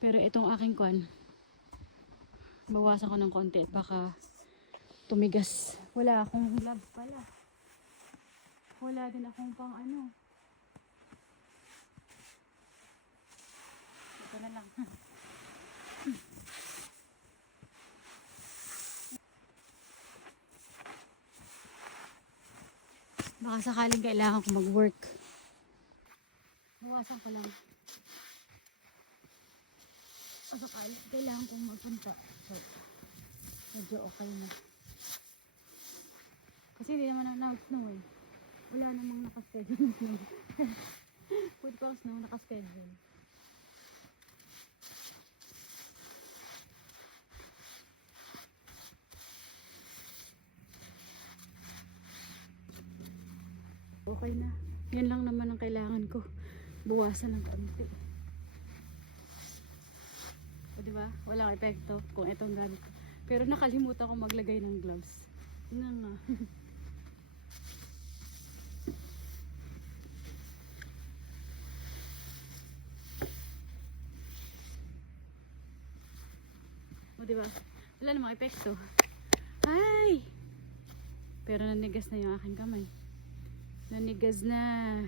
Pero itong aking kwan, bawasan ko ng konti at baka tumigas. Wala akong glove pala. Wala din akong pang ano. Ito na lang. Baka sakaling kailangan ko mag-work. Bawasan ko lang. O sakali, kailangan kong magpunta. So, medyo okay na. Kasi hindi naman na-snow eh. Wala namang nakaschedule snow. Pwede pa ang snow nakaschedule. Okay na. Yan lang naman ang kailangan ko. Buwasan ng kaunti. O diba? Walang epekto kung itong gamit ko. Pero nakalimutan ko maglagay ng gloves. Yun na nga. O diba? Wala namang epekto. Ay! Pero nanigas na yung aking kamay. Nanigas na.